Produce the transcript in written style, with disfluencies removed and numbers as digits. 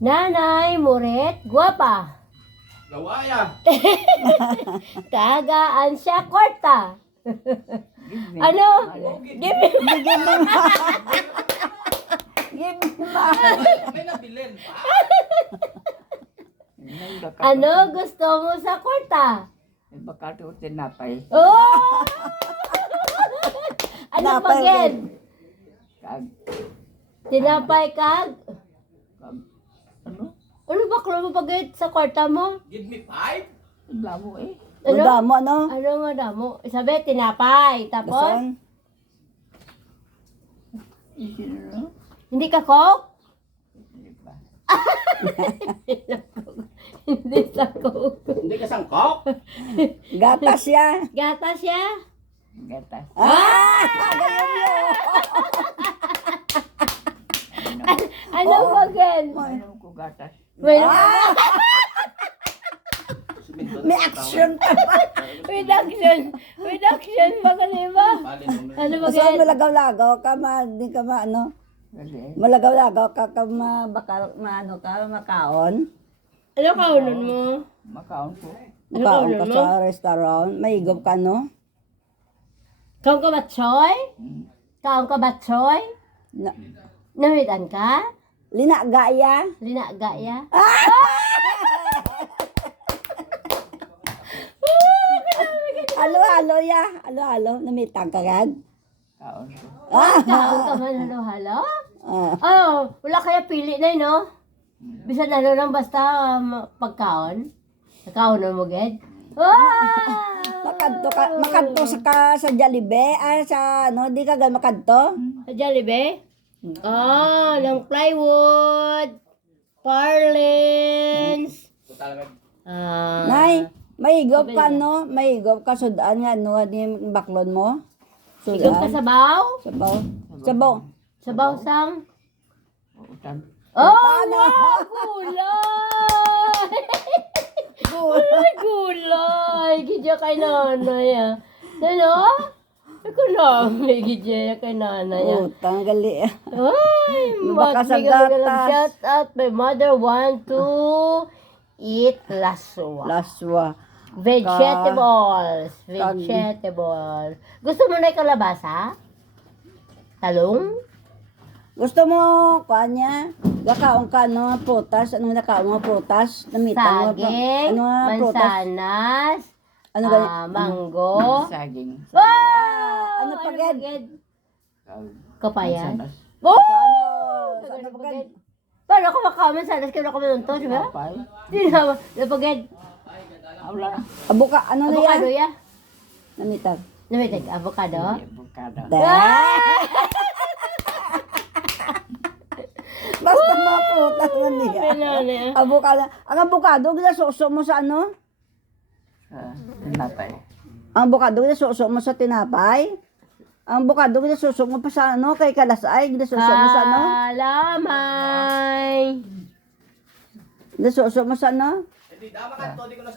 Nanay Muret, guwapa. Gawaya. Tagaan siya kwarta. Ano? Give me. Give me ma. Give me ma. May nabilin pa. Ano gusto mo sa kwarta? Baka ito tinapay. Oh! Ano Tinapay pagin? Kag, Tinapay kag? ano? Ano ba klo mo pagin sa kwarta mo? Give me 5. Lamo eh. Ano? Damo, no? Ano nga damo? Sabi, tinapay. Tapos, Saan? Sino? hindi ka coke? Hindi pa. Hindi sa coke. Hindi ka sangkok. Gatas ya. Gata siya? Gatas. Ah! Ano pagin? Ano ko gatas? Mayroon May action ka pa. with action. With action. Baka ba? Ano Saan pagin? malagaw-lagaw ka, di ka ano? Malagaw-lagaw ka, baka, ano ka, makaon. Ano kaunon mo? Makaon ko. Ano Makaon ka kaunon mo? sa restaurant. Maigop ka, no? Kaon ka ba, Choy? Kaon ka ba, Choy? Na, Namitan ka? linagaya. Linaga ya? Halo-halo ya. Halo-halo. Namitang ka gad. Kaon ko. Kaon ka man, halo-halo? Ah. Oh, wala kaya pili na no? Bisan ano lang basta pagkaon. Kaunon mo, Ged? Wow! Makadto sa Jollibee. Sa, ano, di ka gad makadto? Sa Jollibee? Oh, ng plywood. Parlins. Ah, Nay, maigop ka, no? Maigop ka, sudan nga, no? Ano yung baklon mo? ikaw ka sabaw? Sabaw. Sabaw. Sabaw sang? Utan. Oh, wow! Gulay! Ay, gulay! Gidya kay nanay ah. Ano? Ako na, may gidya kay nanay ah. Utang gali. Ay, Baka sa bigyan ko gatas. shout out. My mother want to eat laswa. Laswa. Vegetables. Vegetables. Gusto mo na yung kalabasa? Talong? Gusto mo, kanya, gakaon ka, ano, prutas, anong nakaon mga prutas, namita mo, Saging, ano nga prutas, mansanas, ano gani, mango. saging, Wow! ano pagad, Kapayan. mansanas. Oh! Ano pagad, Paano ako makamansanas? Kaya ako manunto, di ba? papay, Hindi na, napagad. wala, abuka, ano na Avocado yan, ya? namita, Namitig, avocado? avocado, Ah! basta mga prutas na niya, Pinali ah. avocado, ang avocado, ginasuso mo sa ano, Tinapay. ang avocado, ginasuso mo sa tinapay, ang avocado, ginasuso mo pa sa ano, kay kalasay, ginasuso mo sa ano, Kalamay. ginasuso mo sa ano, Hindi, dama ka to, di ko na